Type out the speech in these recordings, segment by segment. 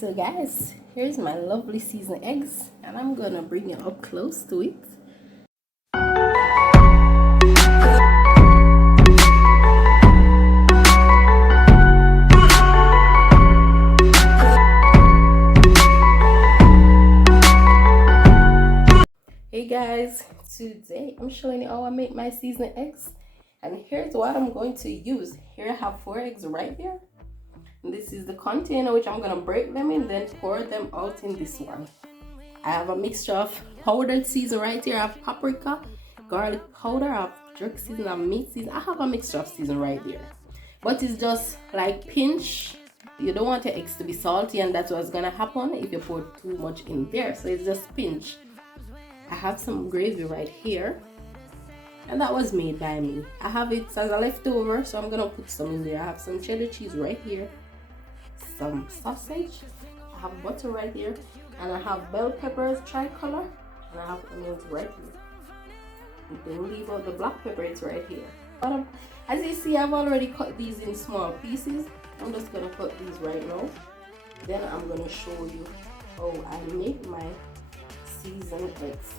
So guys, here's my lovely seasoned eggs, and I'm gonna bring you up close to it. Hey guys, today I'm showing you how I make my seasoned eggs, and here's what I'm going to use. Here I have 4 eggs right here. This is the container which I'm gonna break them in, then pour them out in this one. I have a mixture of powdered season right here. I have paprika, garlic powder, I have jerk season, and meat season. I have a mixture of season right there, but it's just like pinch. You don't want your eggs to be salty, and that's what's gonna happen if you pour too much in there. So it's just pinch. I have some gravy right here, and that was made by me. I have it as a leftover, so I'm gonna put some in there. I have some cheddar cheese right here, some sausage, I have butter right here, and I have bell peppers tricolor, and I have onions right here. You can leave out the black pepper, it's right here. But as you see, I've already cut these in small pieces. I'm just gonna cut these right now. Then I'm gonna show you how I make my seasoned eggs.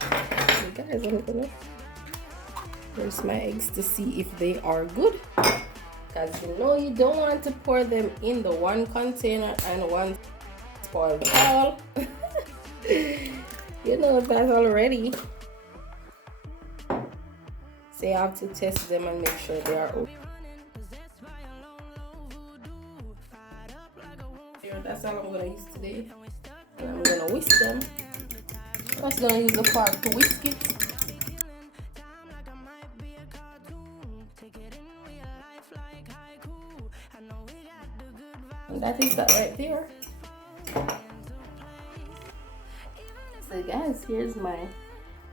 So guys, here's my eggs to see if they are good. Because you know you don't want to pour them in the one container and one spoil all. You know that already. So you have to test them and make sure they are okay. That's all I'm gonna use today. And I'm gonna whisk them. I'm just gonna use the fork to whisk it. And that is that right there. So guys, here's my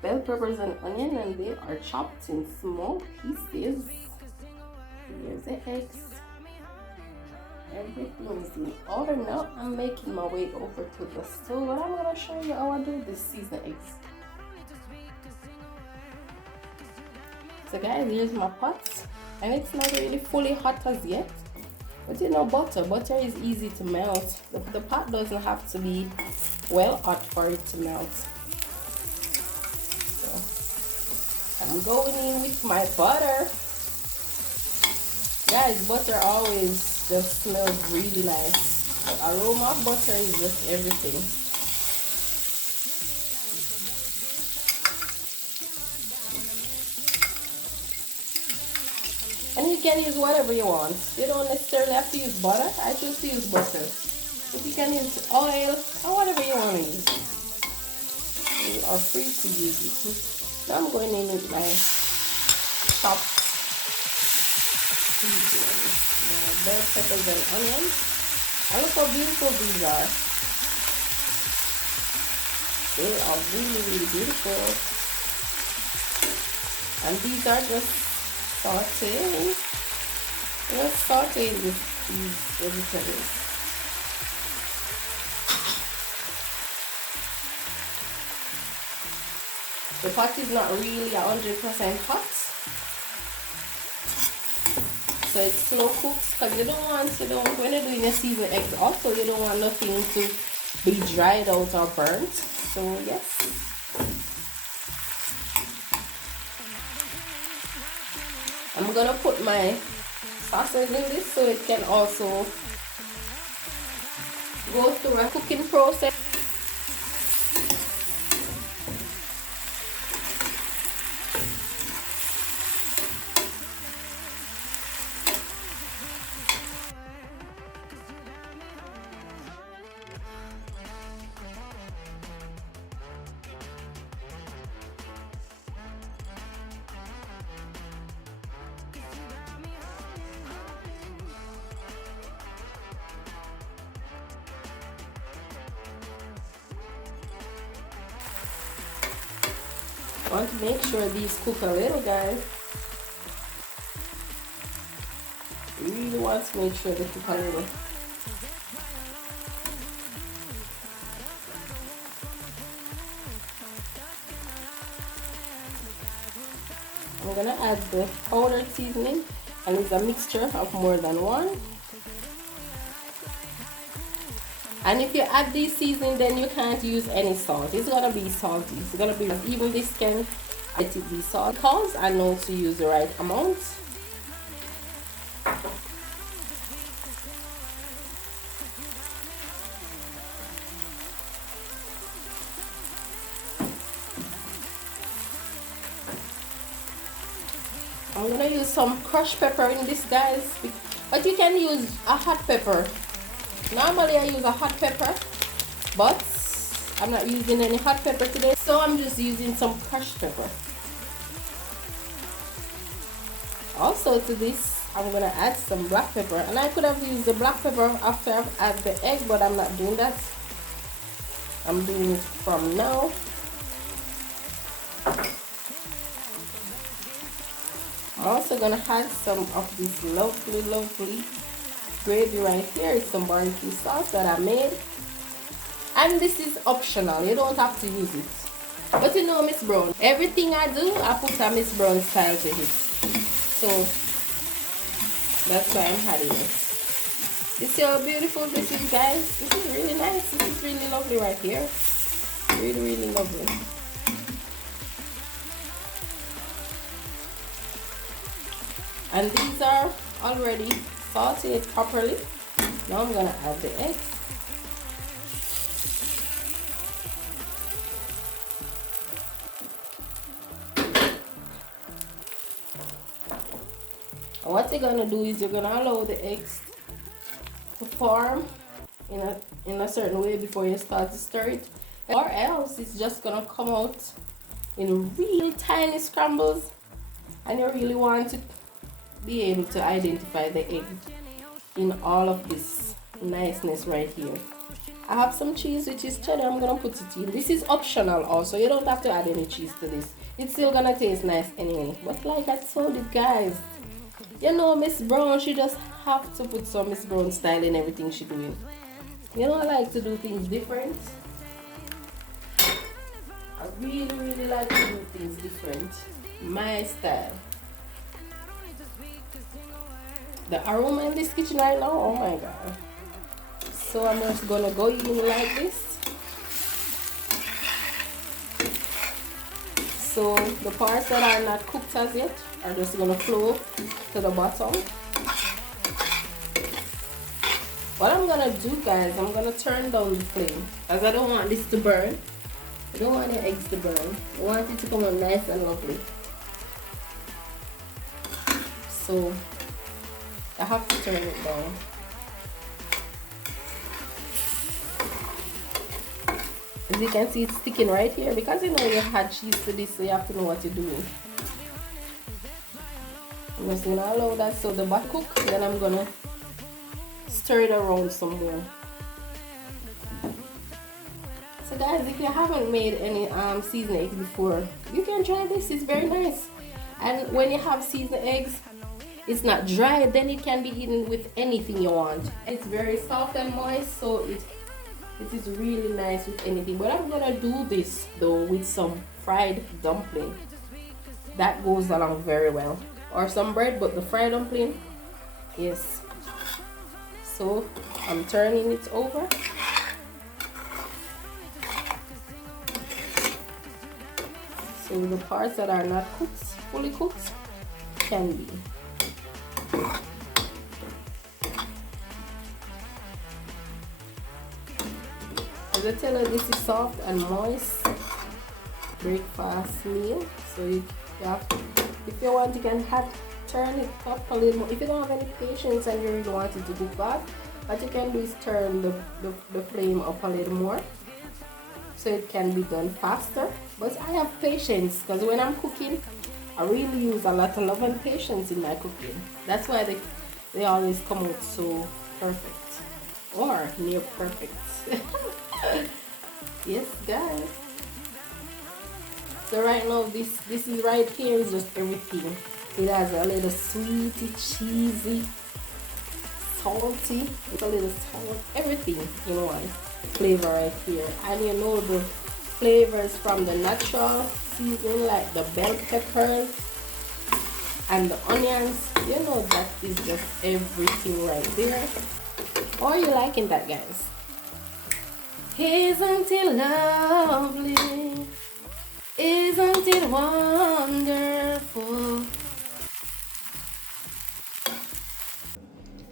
bell peppers and onion, and they are chopped in small pieces. Here's the eggs. Everything is in order now. I'm making my way over to the stove, and I'm gonna show you how I do this seasoned eggs. So guys, here's my pot, and it's not really fully hot as yet. But you know, butter is easy to melt. The pot doesn't have to be well hot for it to melt. So I'm going in with my butter. Guys, butter always just smells really nice. The aroma of butter is just everything. And you can use whatever you want. You don't necessarily have to use butter. I choose to use butter. But you can use oil or whatever you want to use. You are free to use it. Now I'm going in with my chopped seasoning. Bell peppers and onions. And look how beautiful these are. They are really, really beautiful. And these are just sauteing. Let's saute these vegetables. The pot is not really 100% hot, so it's slow cooked, because you don't when you're doing your seasoned eggs, also you don't want nothing to be dried out or burnt. So yes. I'm gonna put my sausage in this so it can also go through a cooking process. I want to make sure these cook a little, guys. You really want to make sure they cook a little. I'm gonna add the powdered seasoning, and it's a mixture of more than one. And if you add this seasoning, then you can't use any salt. It's gonna be salty. It's gonna be, even this can let it be salty because I know to use the right amount. I'm gonna use some crushed pepper in this, guys, but you can use a hot pepper. Normally I use a hot pepper, but I'm not using any hot pepper today, so I'm just using some crushed pepper. Also to this, I'm gonna add some black pepper, and I could have used the black pepper after I've added the egg, but I'm not doing that. I'm doing it from now. I'm also gonna add some of this lovely gravy right here. It's some barbecue sauce that I made, and this is optional. You don't have to use it, but you know, Miss Brown, everything I do, I put a Miss Brown style to it, so that's why I'm adding it. You see how beautiful this is, guys? This is really nice. This is really lovely right here. Really lovely. And these are already sauteed properly. Now I'm gonna add the eggs. And what you're gonna do is you're gonna allow the eggs to form in a certain way before you start to stir it, or else it's just gonna come out in real tiny scrambles, and you really want to be able to identify the egg in all of this niceness right here. I have some cheese, which is cheddar. I'm gonna put it in. This is optional also. You don't have to add any cheese to this. It's still gonna taste nice anyway. But like I told you guys, you know, Miss Brown, she just have to put some Miss Brown style in everything she doing. You know, I like to do things different. I really like to do things different. My style. The aroma in this kitchen right now, oh my god. So I'm just gonna go in like this. So the parts that are not cooked as yet are just gonna flow to the bottom. What I'm gonna do, guys, I'm gonna turn down the flame, as I don't want this to burn. I don't want the eggs to burn. I want it to come out nice and lovely. So I have to turn it down. As you can see, it's sticking right here because you know you had cheese to this, so you have to know what you're doing. I'm just gonna allow that so the back cook, then I'm gonna stir it around some more. So guys, if you haven't made any seasoned eggs before, you can try this. It's very nice. And when you have seasoned eggs, it's not dry, then it can be eaten with anything you want. It's very soft and moist, so it is really nice with anything. But I'm gonna do this though with some fried dumpling. That goes along very well. Or some bread, but the fried dumpling, yes. So I'm turning it over. So the parts that are not cooked, fully cooked, can be. As I tell you, this is soft and moist breakfast meal. So you have to, if you want, you can turn it up a little more. If you don't have any patience and you really want it to cook fast, what you can do is turn the flame up a little more, so it can be done faster. But I have patience because when I'm cooking, I really use a lot of love and patience in my cooking. That's why they always come out so perfect, or near perfect. Yes, guys. So right now, this is right here is just everything. It has a little sweety, cheesy, salty, it's a little salt, everything in one flavor right here. And you know the flavors from the natural seasoning, like the bell peppers and the onions, you know, that is just everything right there. Or you liking that, guys? Isn't it lovely? Isn't it wonderful?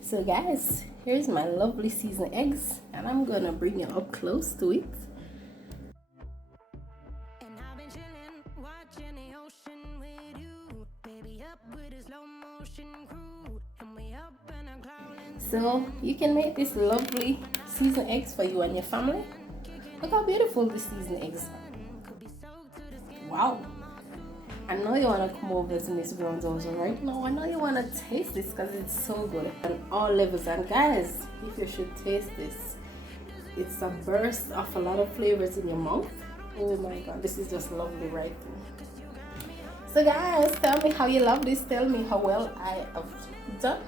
So guys, here's my lovely seasoned eggs, and I'm gonna bring you up close to it. So you can make this lovely seasoned eggs for you and your family. Look how beautiful this seasoned eggs are. Wow. I know you want to come over to Miss Brown's house right now. I know you want to taste this because it's so good on all levels. And guys, if you should taste this, it's a burst of a lot of flavors in your mouth. Oh my god, this is just lovely right now. So guys, tell me how you love this. Tell me how well I have done.